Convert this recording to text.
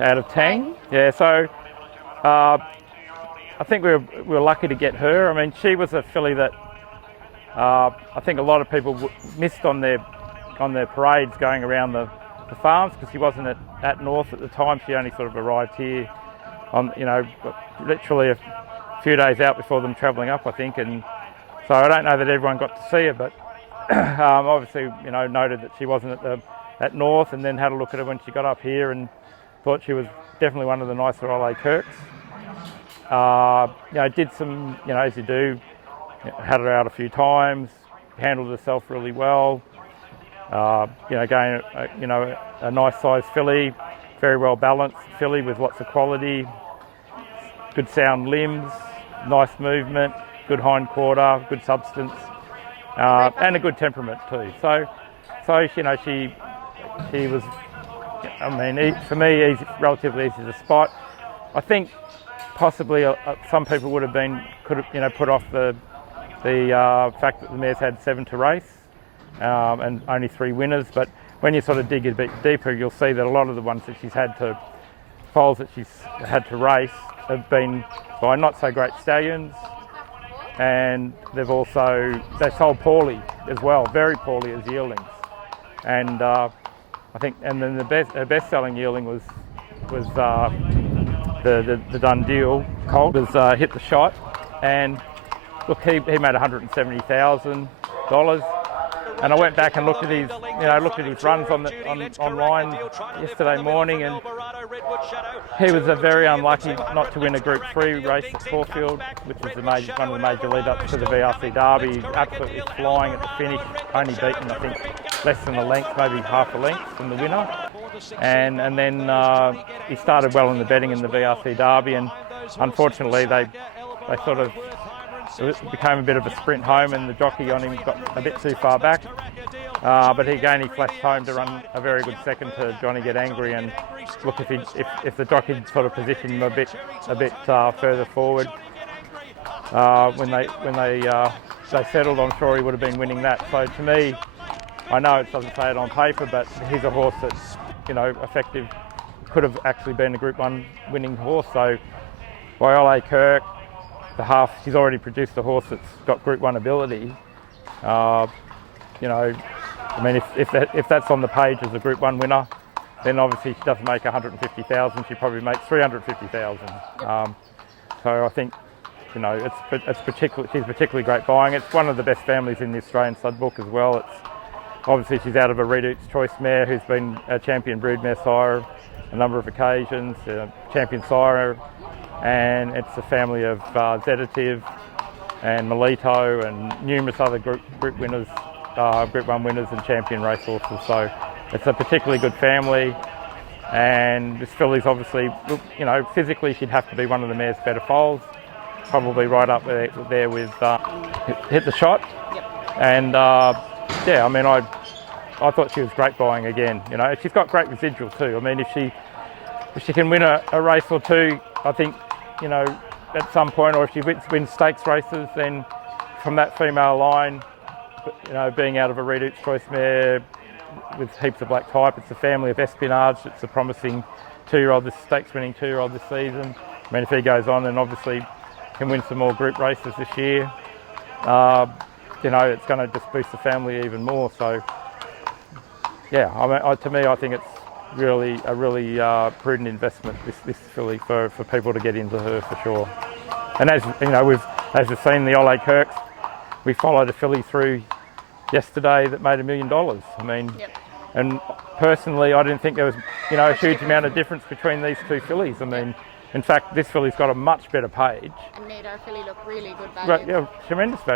Out of Tang. Yeah, so I think we were lucky to get her. I mean, she was a filly that I think a lot of people missed on their parades going around the farms, because she wasn't at North at the time. She only sort of arrived here on, literally a few days out before them travelling up, I think. And so I don't know that everyone got to see her, but obviously, noted that she wasn't at North, and then had a look at her when she got up here and thought she was definitely one of the nicer Kirks. Did some, as you do, had her out a few times, handled herself really well. Again, a nice sized filly, very well balanced filly with lots of quality, good sound limbs, nice movement, good hind quarter, good substance, and a good temperament too. So she was, for me, relatively easy to spot. I think possibly some people could have put off the fact that the mare's had 7 to race and only 3 winners. But when you sort of dig a bit deeper, you'll see that a lot of the ones that foals that she's had to race have been by not so great stallions, and they sold poorly as well, very poorly as yearlings. And I think, and then her best-selling yearling was the Done Deal colt. Was Hit the Shot, and look, he made $170,000. And I went back and looked at his runs online yesterday morning, and he was very unlucky not to win a Group 3 race at Caulfield, which was one of the major lead-ups to the VRC Derby. He's absolutely flying at the finish, only beaten, I think, less than a length, maybe half a length from the winner. And then he started well in the betting in the VRC Derby, and unfortunately it became a bit of a sprint home, and the jockey on him got a bit too far back. But he flashed home to run a very good second to Johnny Get Angry. And look, if the jockey sort of positioned him a bit further forward when they settled, I'm sure he would have been winning that. So to me, I know it doesn't say it on paper, but he's a horse that's effective, could have actually been a Group 1 winning horse. So by Kirk, she's already produced a horse that's got Group 1 ability. If that's on the page as a Group 1 winner, then obviously she doesn't make 150,000. She probably makes 350,000. So I think, she's particularly great buying. It's one of the best families in the Australian stud book as well. Obviously she's out of a Reduke's Choice mare who's been a champion broodmare sire a number of occasions, champion sire. And it's a family of Sedative and Melito and numerous other Group winners, Group 1 winners and champion racehorses. So it's a particularly good family. And this filly's obviously, physically she'd have to be one of the mare's better foals, probably right up there with Hit the Shot. Yep. And I thought she was great buying again. She's got great residual too. If she can win a race or two, I think, at some point, or if she wins stakes races, then from that female line, being out of a Reduke's Choice mare with heaps of black type, it's a family of Espionage. It's a promising 2-year-old, this stakes-winning 2-year-old this season. If he goes on and obviously can win some more group races this year, it's going to just boost the family even more. So, yeah, to me, I think it's really a prudent investment, this filly, for people to get into her for sure. And as you've seen the Ole Kirks, we followed a filly through yesterday that made $1 million. Yep. And personally, I didn't think there was a huge amount of difference between these two fillies. In fact, this filly's got a much better page. And made our filly look really good value. Yeah, tremendous value.